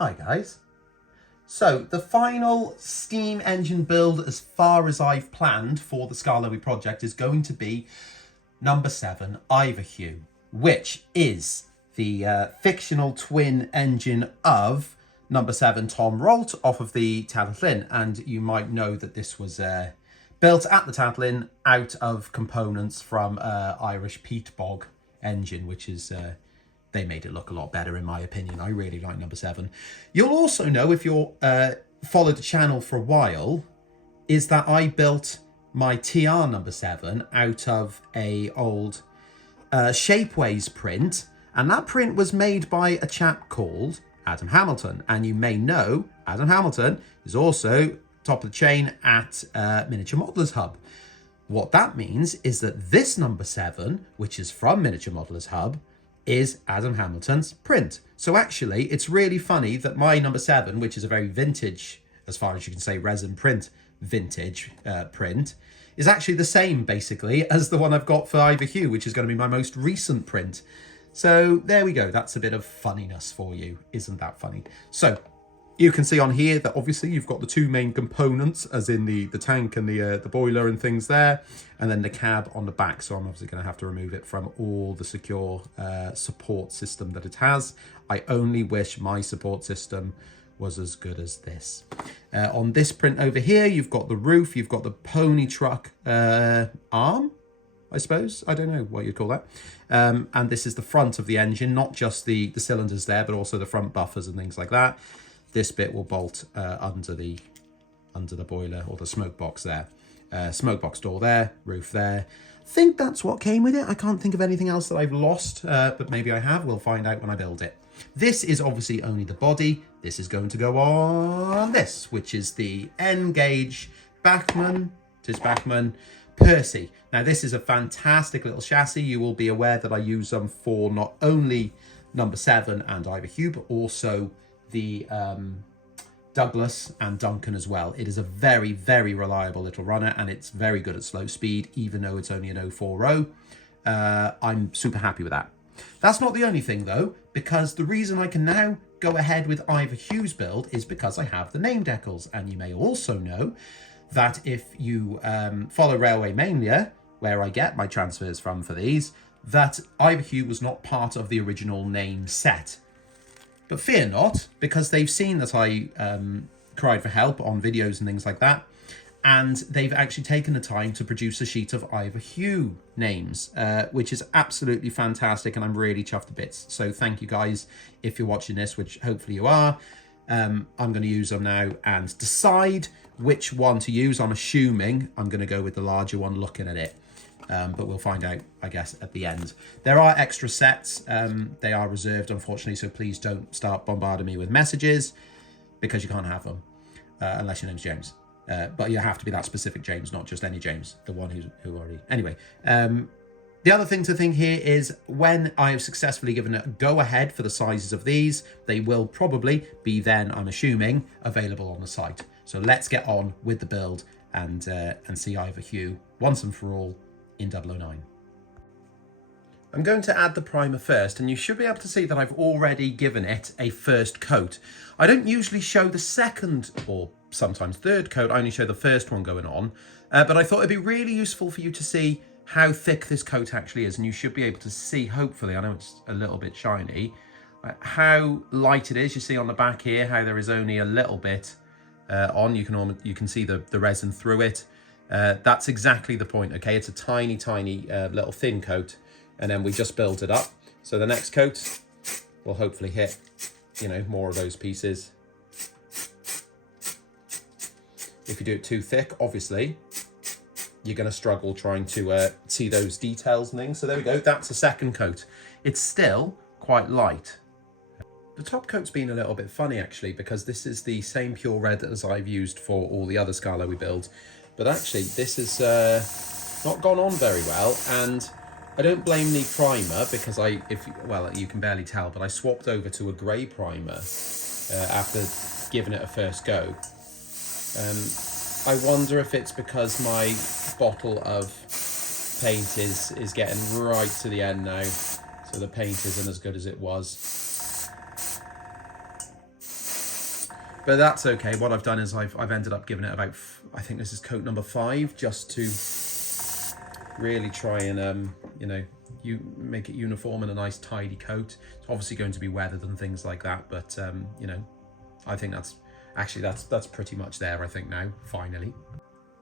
Hi guys. So the final steam engine build as far as I've planned for the Skarloey project is going to be number 7, Ivo Hugh, which is the fictional twin engine of number 7 Tom Rolt off of the Talyllyn. And you might know that this was built at the Talyllyn out of components from Irish peat bog engine, which is... they made it look a lot better in my opinion. I really like number 7. You'll also know, if you're followed the channel for a while, is that I built my TR number 7 out of a old Shapeways print, and that print was made by a chap called Adam Hamilton. And you may know Adam Hamilton is also top of the chain at Miniature Modelers Hub. What that means is that this number 7, which is from Miniature Modelers Hub, is Adam Hamilton's print. So actually, it's really funny that my number 7, which is a very vintage, as far as you can say, resin print, vintage print, is actually the same, basically, as the one I've got for Ivo Hugh, which is going to be my most recent print. So there we go. That's a bit of funniness for you. Isn't that funny? So you can see on here that obviously you've got the two main components, as in the tank and the boiler and things there, and then the cab on the back. So I'm obviously going to have to remove it from all the secure support system that it has. I only wish my support system was as good as this. On this print over here, you've got the roof, you've got the pony truck arm, I suppose. I don't know what you'd call that. And this is the front of the engine, not just the cylinders there, but also the front buffers and things like that. This bit will bolt under the boiler, or the smoke box there. Smoke box door there, roof there. I think that's what came with it. I can't think of anything else that I've lost, but maybe I have. We'll find out when I build it. This is obviously only the body. This is going to go on this, which is the N-gauge Bachmann Percy. Now, this is a fantastic little chassis. You will be aware that I use them for not only number 7 and Ivo Hugh, but also the Douglas and Duncan as well. It is a very, very reliable little runner, and it's very good at slow speed, even though it's only an 040. I'm super happy with that. That's not the only thing though, because the reason I can now go ahead with Ivo Hugh's build is because I have the name decals. And you may also know that if you follow RailwayMania, where I get my transfers from for these, that Ivo Hugh was not part of the original name set. But fear not, because they've seen that I cried for help on videos and things like that, and they've actually taken the time to produce a sheet of Ivo Hugh names, which is absolutely fantastic, and I'm really chuffed to bits. So thank you guys if you're watching this, which hopefully you are. I'm going to use them now and decide which one to use. I'm assuming I'm going to go with the larger one looking at it. But we'll find out, I guess, at the end. There are extra sets. They are reserved, unfortunately, so please don't start bombarding me with messages, because you can't have them unless your name's James. But you have to be that specific James, not just any James, the one who already... Anyway, the other thing to think here is when I have successfully given a go-ahead for the sizes of these, they will probably be then, I'm assuming, available on the site. So let's get on with the build and see Ivo Hugh once and for all in 009. I'm going to add the primer first, and you should be able to see that I've already given it a first coat. I don't usually show the second or sometimes third coat, I only show the first one going on, but I thought it'd be really useful for you to see how thick this coat actually is, and you should be able to see, hopefully, I know it's a little bit shiny, how light it is. You see on the back here how there is only a little bit on. You can see the resin through it. That's exactly the point, okay? It's a tiny, tiny little thin coat, and then we just build it up. So the next coat will hopefully hit, you know, more of those pieces. If you do it too thick, obviously, you're going to struggle trying to see those details and things. So there we go, that's a second coat. It's still quite light. The top coat's been a little bit funny, actually, because this is the same pure red as I've used for all the other Skarloey builds. But actually, this has not gone on very well, and I don't blame the primer, because well, you can barely tell, but I swapped over to a grey primer after giving it a first go. I wonder if it's because my bottle of paint is getting right to the end now, so the paint isn't as good as it was. But that's okay. What I've done is I've ended up giving it about, I think this is coat number 5, just to really try and, you know, make it uniform and a nice tidy coat. It's obviously going to be weathered and things like that, but, you know, I think that's pretty much there, I think, now, finally.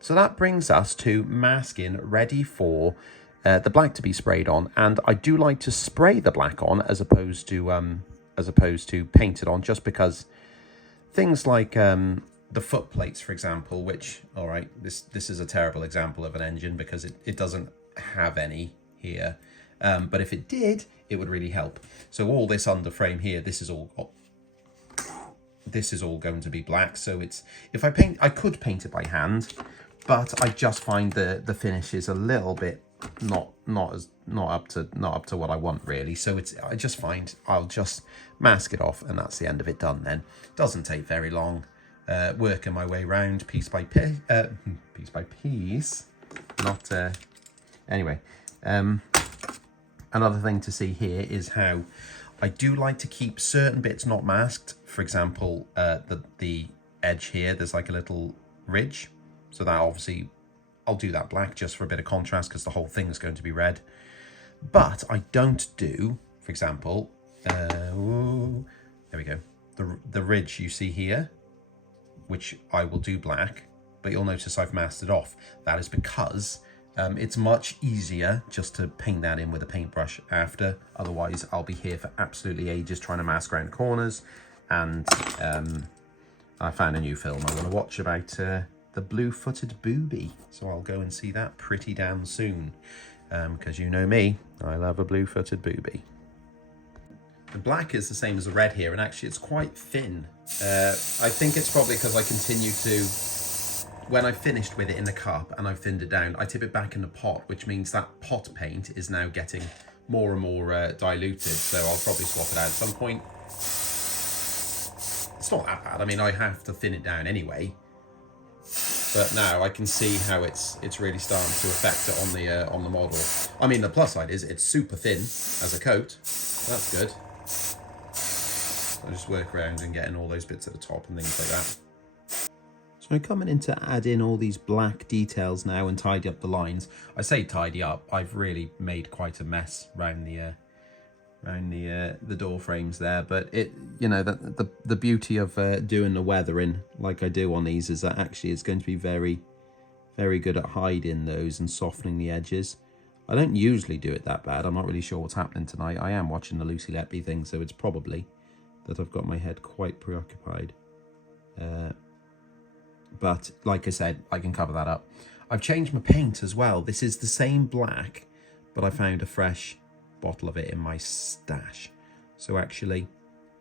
So that brings us to masking, ready for the black to be sprayed on. And I do like to spray the black on as opposed to paint it on, just because things like the foot plates, for example, which, all right, this is a terrible example of an engine because it doesn't have any here. But if it did, it would really help. So all this under frame here, this is all going to be black. So it's, if I paint, I could paint it by hand, but I just find the finish is a little bit not up to what I want, really. So I just find I'll just mask it off, and that's the end of it done. Then doesn't take very long, working my way around piece by piece. Not anyway. Another thing to see here is how I do like to keep certain bits not masked. For example, the edge here, there's like a little ridge, so that obviously I'll do that black just for a bit of contrast because the whole thing is going to be red. But I don't do, for example, there we go, the ridge you see here, which I will do black, but you'll notice I've masked it off. That is because it's much easier just to paint that in with a paintbrush after. Otherwise, I'll be here for absolutely ages trying to mask around corners. And I found a new film I want to watch about the blue-footed booby. So I'll go and see that pretty damn soon. Because you know me, I love a blue-footed booby. The black is the same as the red here, and actually it's quite thin. I think it's probably because I continue to, when I've finished with it in the cup and I've thinned it down, I tip it back in the pot, which means that pot paint is now getting more and more diluted. So I'll probably swap it out at some point. It's not that bad. I mean, I have to thin it down anyway. But now I can see how it's really starting to affect it on the model. I mean, the plus side is it's super thin as a coat. That's good. I just work around and getting all those bits at the top and things like that. So I'm coming in to add in all these black details now and tidy up the lines. I say tidy up. I've really made quite a mess around the door frames there, but it, you know, the beauty of doing the weathering like I do on these is that actually it's going to be very, very good at hiding those and softening the edges. I don't usually do it that bad. I'm not really sure what's happening tonight. I am watching the Lucy Letby thing, so it's probably that I've got my head quite preoccupied. But like I said, I can cover that up. I've changed my paint as well. This is the same black, but I found a fresh bottle of it in my stash. So actually,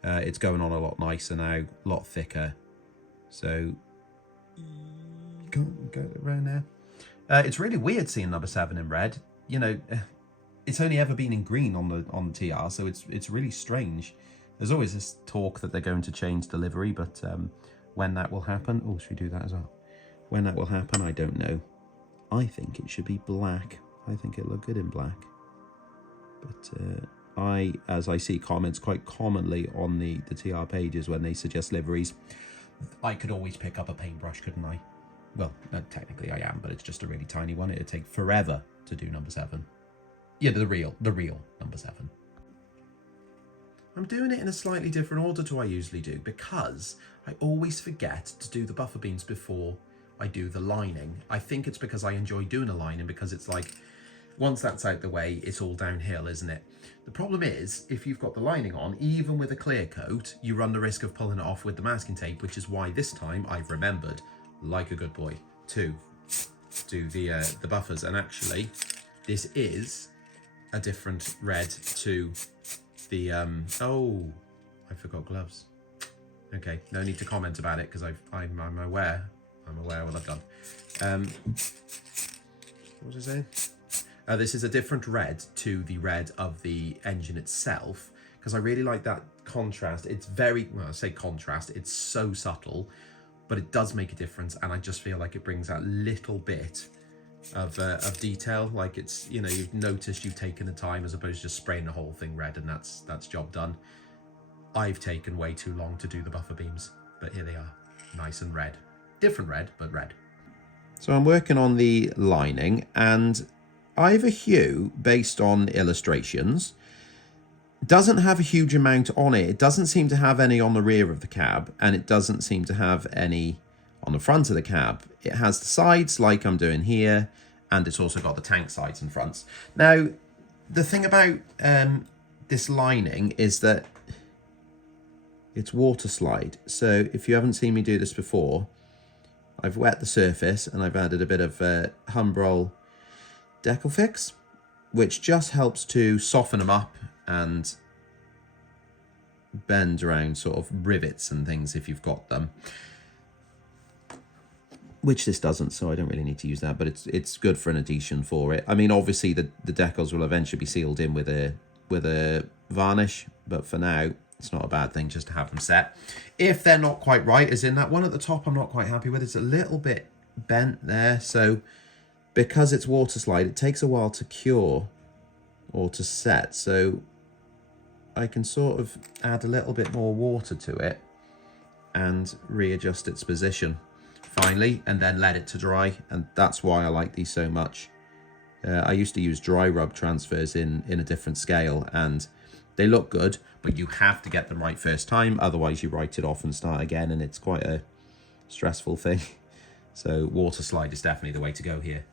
it's going on a lot nicer now, a lot thicker. So, go around there. It's really weird seeing number 7 in red. You know, it's only ever been in green on the TR, so it's really strange. There's always this talk that they're going to change the livery, but when that will happen, oh, should we do that as well? When that will happen, I don't know. I think it should be black. I think it'll look good in black. But as I see comments quite commonly on the TR pages when they suggest liveries, I could always pick up a paintbrush, couldn't I? Well, technically I am, but it's just a really tiny one. It'd take forever to do number 7. Yeah, the real number 7. I'm doing it in a slightly different order to what I usually do because I always forget to do the buffer beams before I do the lining. I think it's because I enjoy doing the lining, because it's like, once that's out the way, it's all downhill, isn't it? The problem is, if you've got the lining on, even with a clear coat, you run the risk of pulling it off with the masking tape, which is why this time I've remembered, like a good boy, to do the buffers. And actually, this is a different red to the, oh, I forgot gloves. Okay, no need to comment about it because I'm aware of what I've done. What was I saying? This is a different red to the red of the engine itself, because I really like that contrast. It's very, well, I say contrast, it's so subtle, but it does make a difference, and I just feel like it brings that little bit of detail. Like, it's, you know, you've noticed you've taken the time as opposed to just spraying the whole thing red and that's job done. I've taken way too long to do the buffer beams. but here they are, nice and red. Different red, but red. So I'm working on the lining, and Ivo Hugh, based on illustrations, doesn't have a huge amount on it. It doesn't seem to have any on the rear of the cab, and it doesn't seem to have any on the front of the cab. It has the sides like I'm doing here, and it's also got the tank sides and fronts. Now, the thing about this lining is that it's water slide. So if you haven't seen me do this before, I've wet the surface and I've added a bit of Humbrol decal fix, which just helps to soften them up and bend around sort of rivets and things if you've got them, which this doesn't, so I don't really need to use that, but it's good for an adhesion for it. I mean, obviously the decals will eventually be sealed in with a varnish, but for now it's not a bad thing just to have them set. If they're not quite right, as in that one at the top I'm not quite happy with, it's a little bit bent there, so because it's water slide, it takes a while to cure or to set, so I can sort of add a little bit more water to it and readjust its position finally, and then let it to dry, and that's why I like these so much. I used to use dry rub transfers in a different scale, and they look good, but you have to get them right first time, otherwise you write it off and start again, and it's quite a stressful thing. So water slide is definitely the way to go here.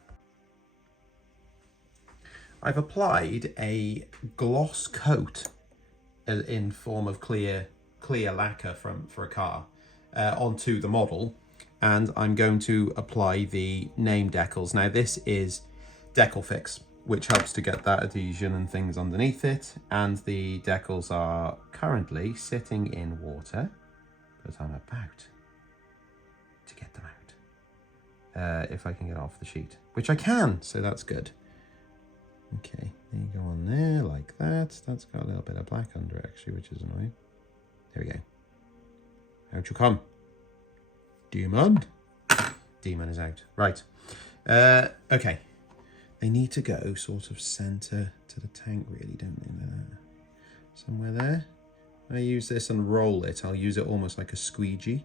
I've applied a gloss coat in form of clear lacquer for a car onto the model, and I'm going to apply the name decals. Now this is decal fix, which helps to get that adhesion and things underneath it, and the decals are currently sitting in water, but I'm about to get them out. If I can get off the sheet, which I can, so that's good. Okay, there you go on there, like that. That's got a little bit of black under it, actually, which is annoying. There we go. Out you come. Demon. Demon is out. Right. Okay. They need to go sort of centre to the tank, really, don't they? Somewhere there. I use this and roll it. I'll use it almost like a squeegee.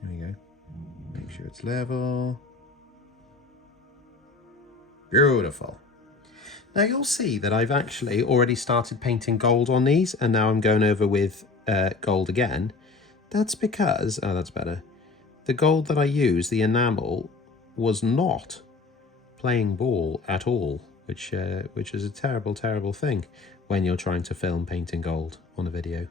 There we go. Make sure it's level. Beautiful. Now you'll see that I've actually already started painting gold on these, and now I'm going over with gold again. That's because, oh, that's better. The gold that I used, the enamel, was not playing ball at all, which is a terrible, terrible thing when you're trying to film painting gold on a video.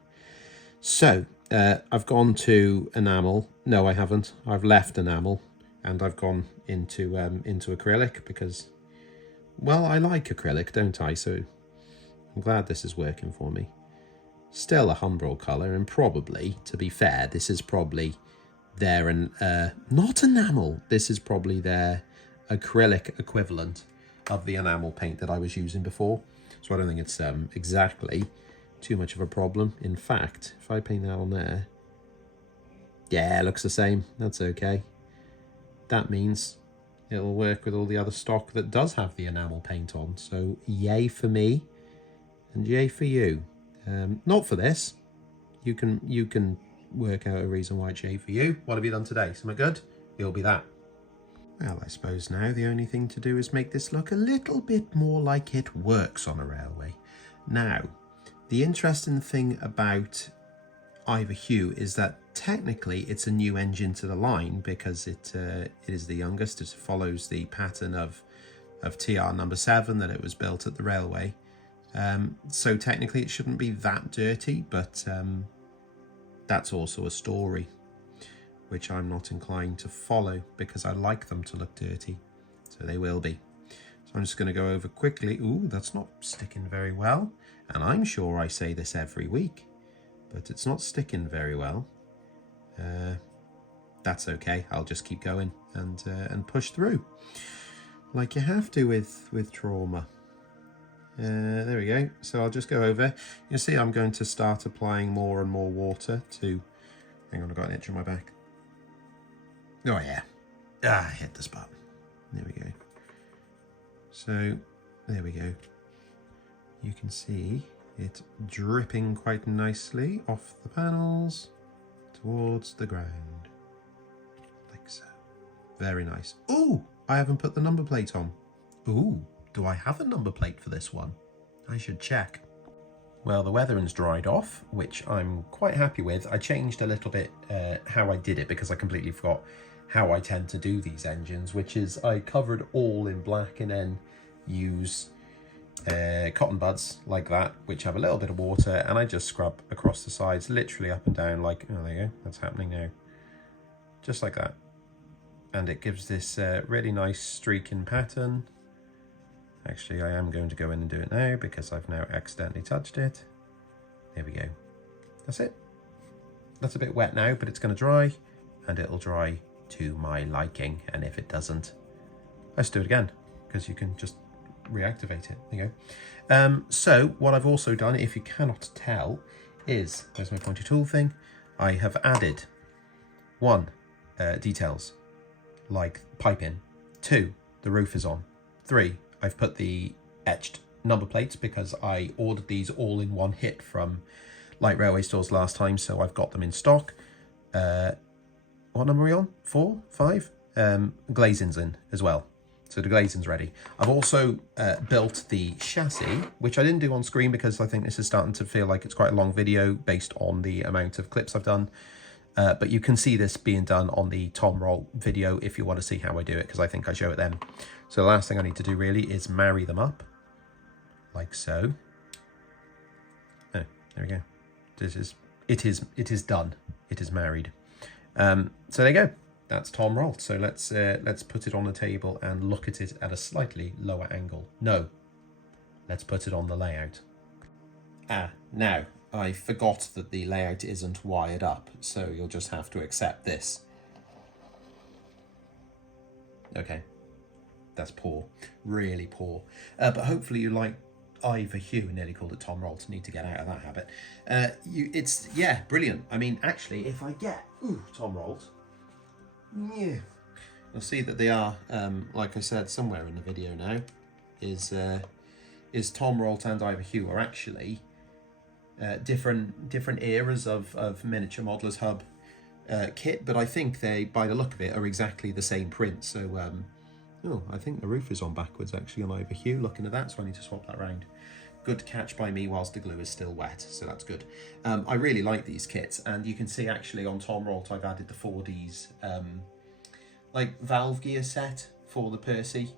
So I've gone to enamel. No, I haven't. I've left enamel, and I've gone into acrylic because, well, I like acrylic, don't I? So I'm glad this is working for me. Still a Humbrol colour, and probably, to be fair, this is probably their not enamel. This is probably their acrylic equivalent of the enamel paint that I was using before. So I don't think it's exactly too much of a problem. In fact, if I paint that on there, yeah, it looks the same. That's okay. That means it'll work with all the other stock that does have the enamel paint on. So yay for me, and yay for you. Not for this. You can work out a reason why it's yay for you. What have you done today? Something good? It'll be that. Well, I suppose now the only thing to do is make this look a little bit more like it works on a railway. Now, the interesting thing about Ivo Hugh is that technically it's a new engine to the line because it is the youngest. It follows the pattern of TR number 7 that it was built at the railway. So technically it shouldn't be that dirty, but that's also a story which I'm not inclined to follow because I like them to look dirty. So they will be. So I'm just going to go over quickly. Ooh, that's not sticking very well. And I'm sure I say this every week, but it's not sticking very well. That's okay. I'll just keep going and push through like you have to with trauma. There we go. So I'll just go over. You'll see I'm going to start applying more and more water to... Hang on, I've got an itch on my back. Oh yeah. I hit the spot. There we go. So there we go. You can see it dripping quite nicely off the panels. towards the ground, like so. Very nice. Ooh, I haven't put the number plate on. Ooh, do I have a number plate for this one? I should check. Well, the weathering's dried off, which I'm quite happy with. I changed a little bit how I did it because I completely forgot how I tend to do these engines, which is I covered all in black and then use cotton buds like that, which have a little bit of water, and I just scrub across the sides, literally up and down, like, oh, there you go, that's happening now. Just like that. And it gives this really nice streaking pattern. Actually, I am going to go in and do it now because I've now accidentally touched it. There we go. That's it. That's a bit wet now, but it's going to dry, and it'll dry to my liking. And if it doesn't, let's do it again, because you can just reactivate it. There you go. So what I've also done, if you cannot tell, is, there's my pointy tool thing, I have added 1, details, like piping. 2, the roof is on. 3, I've put the etched number plates because I ordered these all in one hit from light railway stores last time, so I've got them in stock. What number are we on? 4, 5? Glazing's in as well, so the glazing's ready. I've also built the chassis, which I didn't do on screen because I think this is starting to feel like it's quite a long video based on the amount of clips I've done. But you can see this being done on the Tom Rolt video if you want to see how I do it, because I think I show it then. So the last thing I need to do really is marry them up, like so. Oh, there we go. It is done. It is married. So there you go. That's Tom Rolt. So let's put it on the table and look at it at a slightly lower angle. No, let's put it on the layout. Now I forgot that the layout isn't wired up, so you'll just have to accept this. Okay, that's poor, really poor. But hopefully you like Ivo Hugh, nearly called it Tom Rolt. Need to get out of that habit. Yeah, brilliant. I mean, actually, if I get Tom Rolt, yeah, you'll see that they are, like I said, somewhere in the video now, is Tom Rolt and Ivo Hugh are actually different eras of Miniature Modelers Hub kit, but I think they, by the look of it, are exactly the same print. So oh, I think the roof is on backwards actually on Ivo Hugh, looking at that, so I need to swap that around. Good catch by me whilst the glue is still wet, so that's good. I really like these kits, and you can see actually on Tom Rolt I've added the 4Ds like valve gear set for the Percy.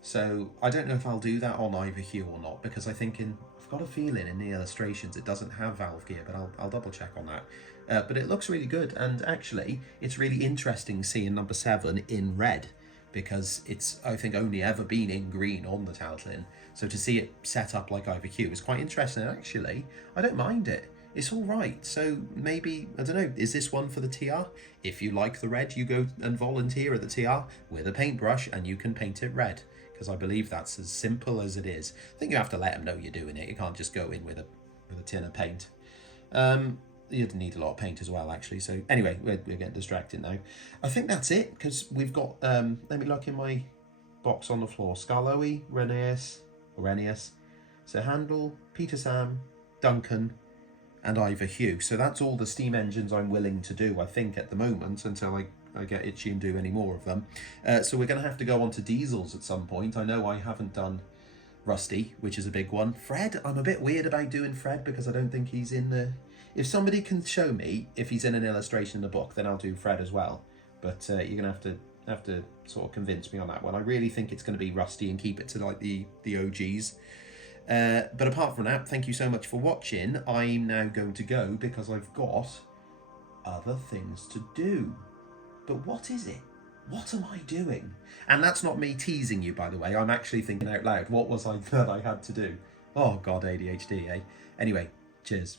So I don't know if I'll do that on Ivo Hugh or not, because I think I've got a feeling in the illustrations it doesn't have valve gear, but I'll double check on that. But it looks really good, and actually it's really interesting seeing number 7 in red, because it's, I think, only ever been in green on the Talyllyn. So to see it set up like Ivo Hugh is quite interesting, and actually I don't mind it. It's all right. So maybe, I don't know, is this one for the TR? If you like the red, you go and volunteer at the TR with a paintbrush and you can paint it red, because I believe that's as simple as it is. I think you have to let them know you're doing it. You can't just go in with a tin of paint. You'd need a lot of paint as well, actually. So anyway, we're getting distracted now. I think that's it, because we've got, let me look in my box on the floor. Skarloey, rheneas, Sir Handel, Peter Sam, Duncan, and Ivo Hugh. So that's all the steam engines I'm willing to do, I think, at the moment, until I get itchy and do any more of them. So we're going to have to go on to diesels at some point. I know I haven't done Rusty, which is a big one. Fred, I'm a bit weird about doing Fred because I don't think he's in the... If somebody can show me if he's in an illustration in the book, then I'll do Fred as well. But you're going to have to sort of convince me on that one. I really think it's going to be Rusty and keep it to like the OGs. But apart from that, thank you so much for watching. I'm now going to go because I've got other things to do. But what is it? What am I doing? And that's not me teasing you, by the way. I'm actually thinking out loud. What was I that I had to do? Oh God, ADHD, eh? Anyway, cheers.